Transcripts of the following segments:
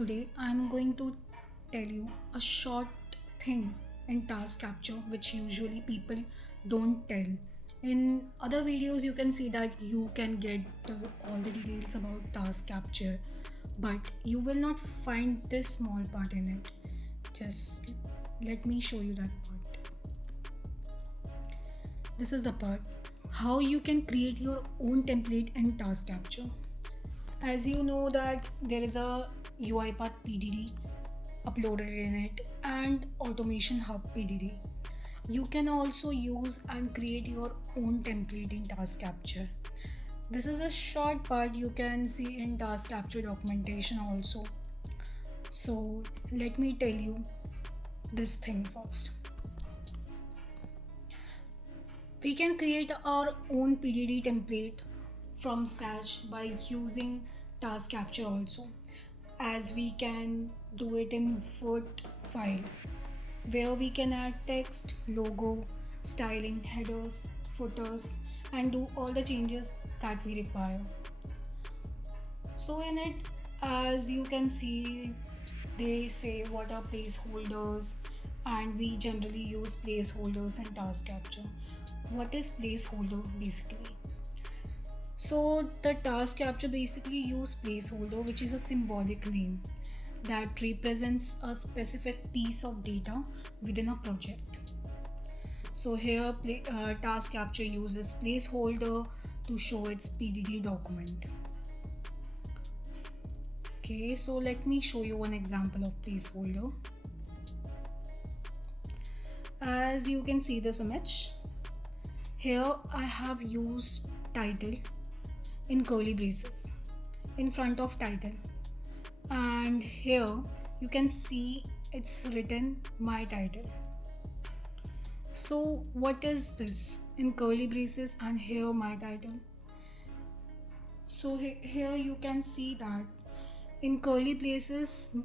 Today I'm going to tell you a short thing in task capture which usually people don't tell. In other videos, you can see that you can get all the details about task capture, but you will not find this small part in it. Just let me show you that part. This is the part how you can create your own template in task capture. As you know that there is a UiPath PDD uploaded in it and Automation Hub PDD. You can also use and create your own template in task capture. This is a short part you can see in task capture documentation also. So let me tell you this thing first. We can create our own PDD template from scratch by using task capture also, as we can do it in Word file where we can add text, logo, styling, headers, footers, and do all the changes that we require. So in it, as you can see, they say what are placeholders, and we generally use placeholders in task capture. What is placeholder basically? So the task capture basically use placeholder, which is a symbolic name that represents a specific piece of data within a project. So here task capture uses placeholder to show its PDD document. Okay, so let me show you one example of placeholder. As you can see this image, here I have used title in curly braces in front of title, and here you can see it's written my title. So what is this in curly braces and here my title? So here you can see that in curly braces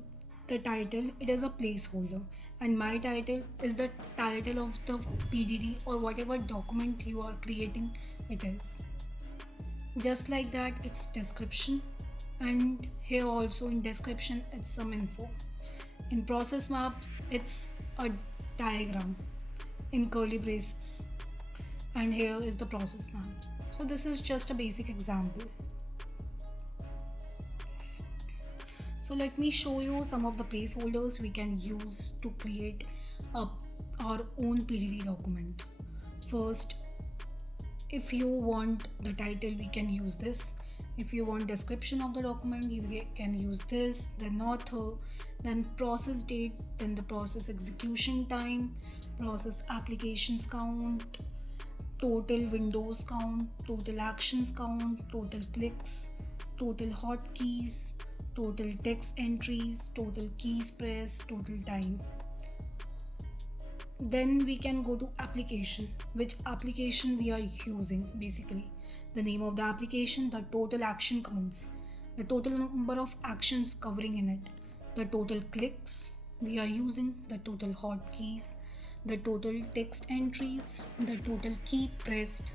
the title, it is a placeholder, and my title is the title of the PDD or whatever document you are creating it is. Just like that, it's description, and here also in description it's some info. In process map, it's a diagram in curly braces, and here is the process map. So this is just a basic example. So let me show you some of the placeholders we can use to create our own PDD document. First, if you want the title, we can use this. If you want description of the document, you can use this. Then author, then process date, then the process execution time, process applications count, total windows count, total actions count, total clicks, total hotkeys, total text entries, total keys pressed, total time. Then we can go to application, which application we are using basically. The name of the application, the total action counts, the total number of actions covering in it, the total clicks we are using, the total hotkeys, the total text entries, the total key pressed,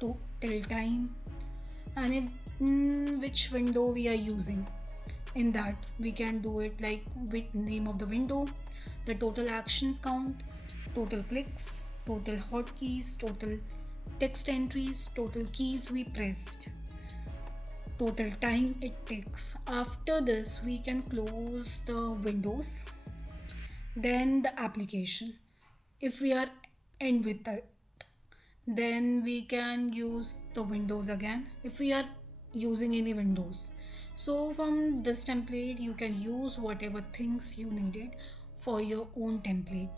total time, and in which window we are using. In that we can do it like with name of the window, the total actions count, total clicks, total hotkeys, total text entries, total keys we pressed, total time it takes. After this we can close the windows, then the application. If we are end with that, then we can use the windows again if we are using any windows. So from this template you can use whatever things you needed for your own template.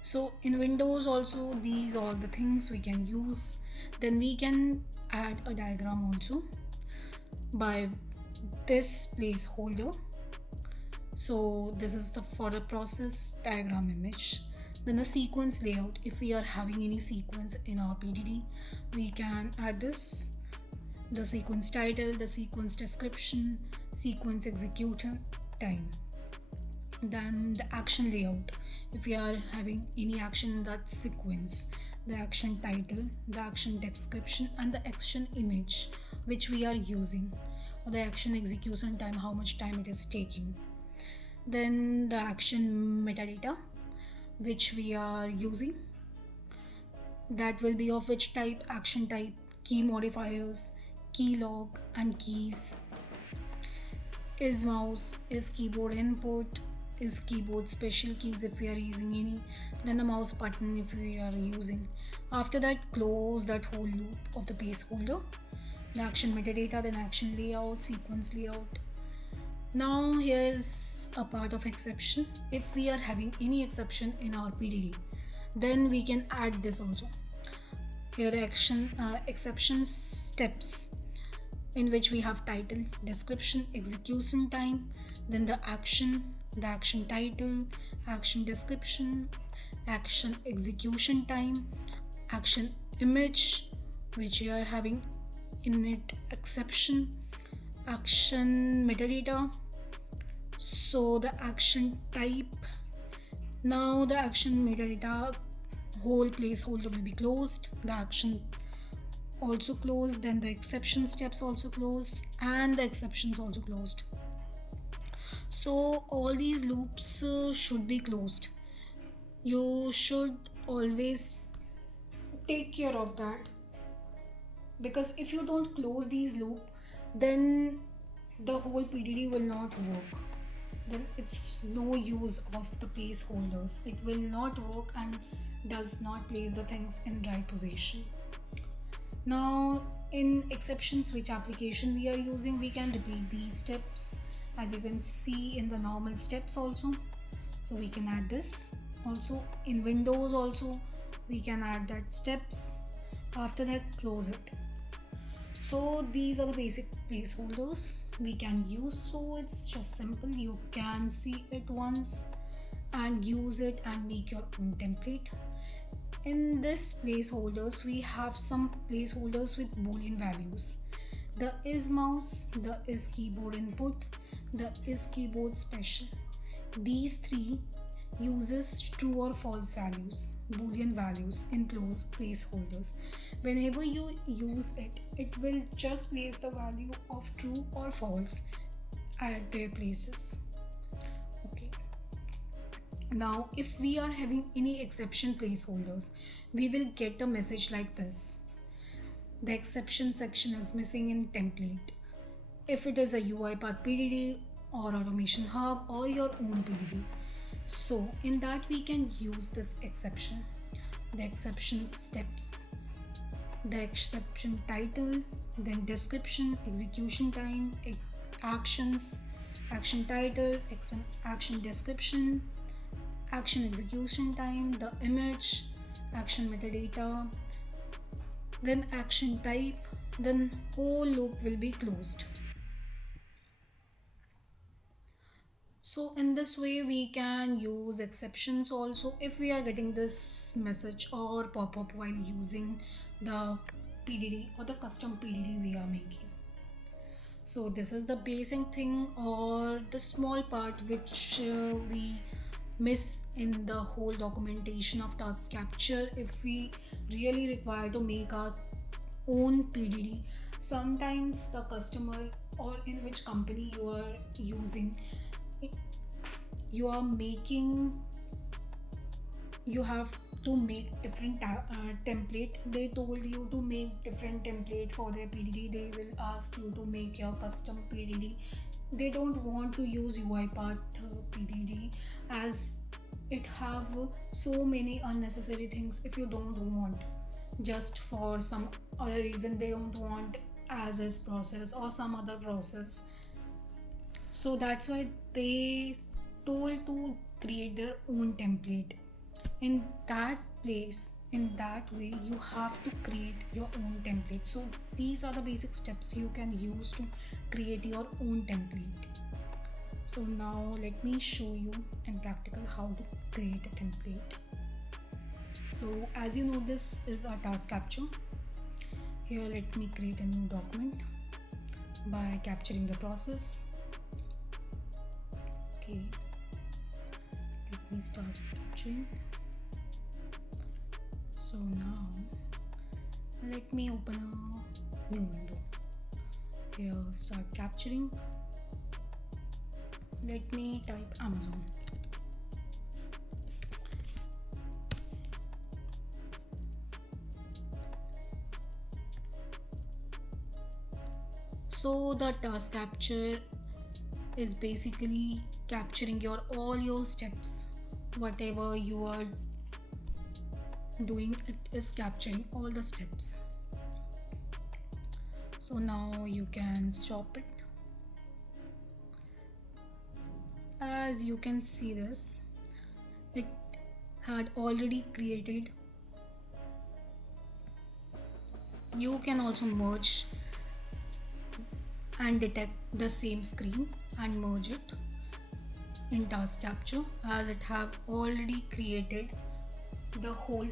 So in windows also, these are the things we can use. Then we can add a diagram also by this placeholder. So this is for the process diagram image. Then the sequence layout, if we are having any sequence in our PDD, we can add this, the sequence title, the sequence description, sequence execution time. Then the action layout, if we are having any action in that sequence, the action title, the action description, and the action image which we are using, or the action execution time, how much time it is taking. then the action metadata which we are using, that will be of which type, action type, key modifiers, key log and keys, is mouse, is keyboard input, is keyboard special keys if we are using any, then the mouse button if we are using. After that, close that whole loop of the placeholder, the action metadata, then action layout, sequence layout. Now here's a part of exception. If we are having any exception in our PDD, then we can add this also. Here are exception steps, in which we have title, description, execution time, then the action title, action description, action execution time, action image which we are having in it exception, action metadata, so the action type. Now the action metadata whole placeholder will be closed, the action also closed, then the exception steps also closed, and the exceptions also closed. So all these loops should be closed. You should always take care of that, because if you don't close these loop, then the whole PDD will not work. Then it's no use of the placeholders. It will not work and does not place the things in right position. Now in exception switch application we are using, we can repeat these steps as you can see in the normal steps also. So we can add this also in Windows also, we can add that steps. After that, close it. So these are the basic placeholders we can use. So it's just simple, you can see it once and use it and make your own template. In this placeholders, we have some placeholders with boolean values. The is mouse, the is keyboard input, the is keyboard special. These three uses true or false values, boolean values in placeholders. Whenever you use it, it will just place the value of true or false at their places. Okay. Now if we are having any exception placeholders, we will get a message like this: the exception section is missing in template. If it is a UiPath PDD or automation hub or your own PDD, so in that we can use this exception, the exception steps, the exception title, then description, execution time, actions, action title, action description, action execution time, the image, action metadata, then action type, then whole loop will be closed. So in this way we can use exceptions also if we are getting this message or pop-up while using the PDD or the custom PDD we are making. So this is the basic thing or the small part which we miss in the whole documentation of task capture. If we really require to make our own PDD, sometimes the customer or in which company you are using, you have to make different template. They told you to make different template for their PDD. They will ask you to make your custom PDD. They don't want to use UiPath PDD as it have so many unnecessary things. If you don't want, just for some other reason they don't want as is process or some other process, so that's why they told to create their own template. In that place, in that way, you have to create your own template. So these are the basic steps you can use to create your own template. So now let me show you in practical how to create a template. So as you know, this is our task capture. Here let me create a new document by capturing the process. Okay, let me start capturing. So now let me open a new window. Here start capturing. let me type Amazon. So the task capture is basically capturing all your steps. Whatever you are doing, it is capturing all the steps. So now you can stop it. As you can see this, it had already created. You can also merge and detect the same screen and merge it in task capture, as it have already created the whole